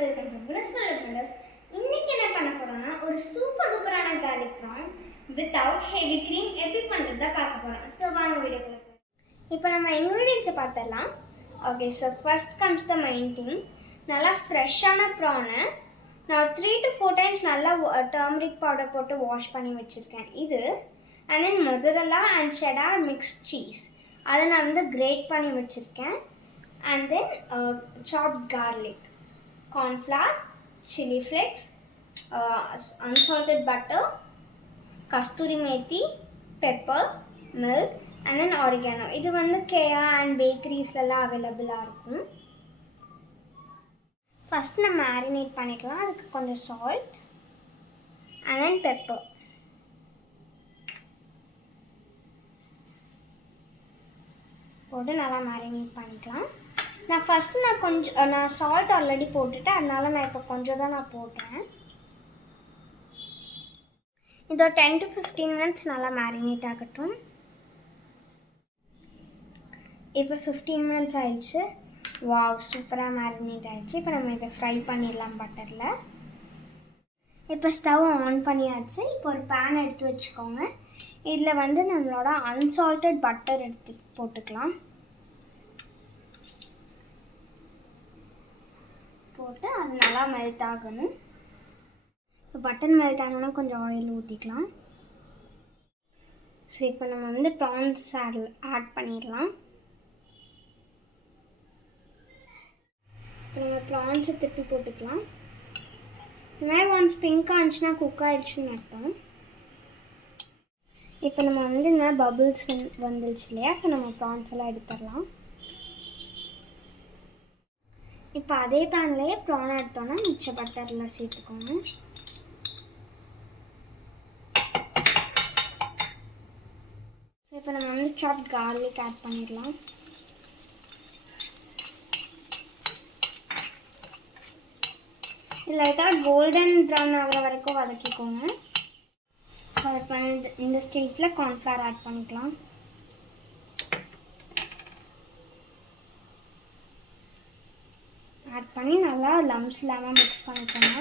Welcome to Bullets. இன்னைக்கு என்ன பண்ண போறோம்னா ஒரு super டூப்பரான garlic prawn without heavy cream எப்படி பண்றத பார்க்க போறோம். சோ வாங்க வீடியோக்குள்ள போலாம். இப்போ நம்ம ingredients பார்த்தறலாம். Okay, so first comes the main thing. நல்லா ஃப்ரெஷ்ஷான prawn நான் 3 to 4 times நல்லா turmeric powder போட்டு வாஷ் பண்ணி வச்சிருக்கேன். இது and then mozzarella and cheddar mixed cheese. அதை நான் வந்து grate பண்ணி வச்சிருக்கேன். And then chopped garlic, corn flour, chili flakes, unsalted butter, kasturi methi, pepper, milk, and then oregano. இது வந்து Kea and bakeries எல்லாம் அவைலபிளாக இருக்கும். ஃபஸ்ட் நம்ம மேரினேட் பண்ணிக்கலாம். அதுக்கு கொஞ்சம் சால்ட் and then pepper. போட்டு நல்லா மேரினேட் பண்ணிக்கலாம். நான் சால்ட் ஆல்ரெடி போட்டுட்டேன், அதனால நான் இப்போ கொஞ்சம் தான் நான் போடுறேன். இதோ 10 to 15 minutes நல்லா மேரினேட் ஆகட்டும். இப்போ 15 minutes ஆயிடுச்சு. வாவ், சூப்பராக மேரினேட் ஆயிடுச்சு. இப்போ நம்ம இதை ஃப்ரை பண்ணிடலாம் பட்டரில். இப்போ ஸ்டவ் ஆன் பண்ணியாச்சு. இப்போ ஒரு பேன் எடுத்து வச்சுக்கோங்க. இதில் வந்து நம்மளோட அன்சால்டட் பட்டர் எடுத்து போட்டுக்கலாம். போட்டு அது நல்லா மெல்ட் ஆகணும். இப்போ பட்டர் மெல்ட் ஆகணும்னா கொஞ்சம் ஆயில் ஊற்றிக்கலாம். ஸோ இப்போ நம்ம வந்து ப்ரான்ஸ் ஆட் பண்ணிடலாம். இப்போ நம்ம ப்ரான்ஸை திருப்பி போட்டுக்கலாம். இந்த மாதிரி ஒன்ஸ் பிங்காக இருந்துச்சுன்னா குக் ஆகிடுச்சுன்னு அர்த்தம். இப்போ நம்ம வந்து இந்த பபிள்ஸ் வந்துருச்சு இல்லையா, ஸோ நம்ம ப்ரான்ஸ் எல்லாம் எடுத்துடலாம். இப்போ அதே பேன்லேயே ப்ரான் எடுத்தோன்னா மிச்ச பட்டரில் சேர்த்துக்கோங்க. இப்போ நம்ம வந்து சாப்ட் கார்லிக் ஆட் பண்ணிடலாம். லைட்டாக கோல்டன் ப்ரௌன் ஆகிற வரைக்கும் வதக்கிக்கோங்க. இந்த ஸ்டேஜில் கார்ன்ஃப்ளவர் ஆட் பண்ணிக்கலாம். ஆட் பண்ணி நல்லா லம்ஸ் இல்லாமல் மிக்ஸ் பண்ணிக்கோங்க.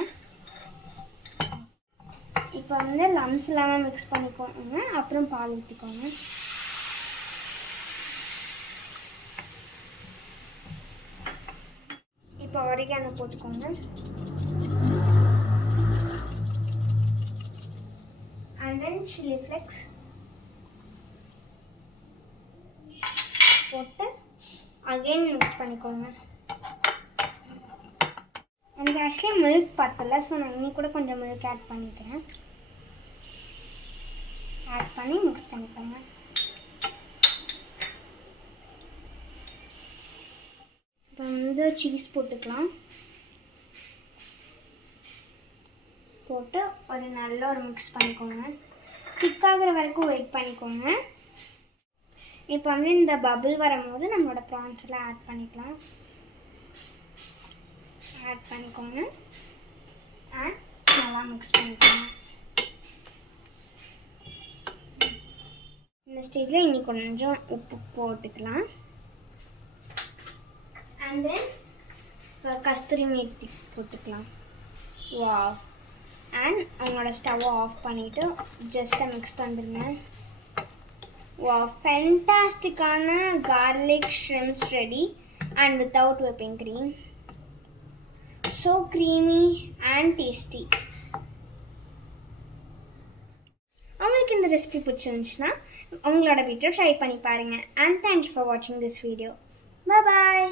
இப்போ வந்து லம்ஸ் இல்லாமல் மிக்ஸ் பண்ணிக்கோங்க. அப்புறம் பால் ஊற்றிக்கோங்க. இப்போ ஆரிகானோ போட்டுக்கோங்க. And then chili flakes போட்டு அகைன் மிக்ஸ் பண்ணிக்கோங்க. எனக்கு ஆக்சுவலி மில்க் பத்தலை, ஸோ நான் இன்னி கூட கொஞ்சம் மில்க் ஆட் பண்ணிக்கிறேன். ஆட் பண்ணி மிக்ஸ் பண்ணிக்கோங்க. இப்போ வந்து சீஸ் போட்டுக்கலாம். போட்டு ஒரு நல்ல ஒரு மிக்ஸ் பண்ணிக்கோங்க. திக்காகிற வரைக்கும் வெயிட் பண்ணிக்கோங்க. இப்போ வந்து இந்த பபிள் வரும்போது நம்மளோட ப்ரான்ஸ் எல்லாம் ஆட் பண்ணிக்கலாம். ஆட் பண்ணிக்கோங்க. அண்ட் நல்லா மிக்ஸ் பண்ணிக்கோங்க. இந்த ஸ்டேஜில் இன்னி கொஞ்சம் உப்பு போட்டுக்கலாம். அண்ட் தென் கஸ்தூரி மேத்தி போட்டுக்கலாம். வாவ். அண்ட் அவங்களோட ஸ்டவ்வை ஆஃப் பண்ணிவிட்டு ஜஸ்ட்டாக மிக்ஸ் பண்ணிடுங்க. வாவ், ஃபென்டாஸ்டிக்கான garlic shrimps ready and without whipping cream. So creamy and tasty. உங்களுக்கு இந்த ரெசிபி பிடிச்சிருந்துச்சுன்னா உங்களோட வீட்டில் ட்ரை பண்ணி பாருங்கள். And thank you for watching this video. Bye bye.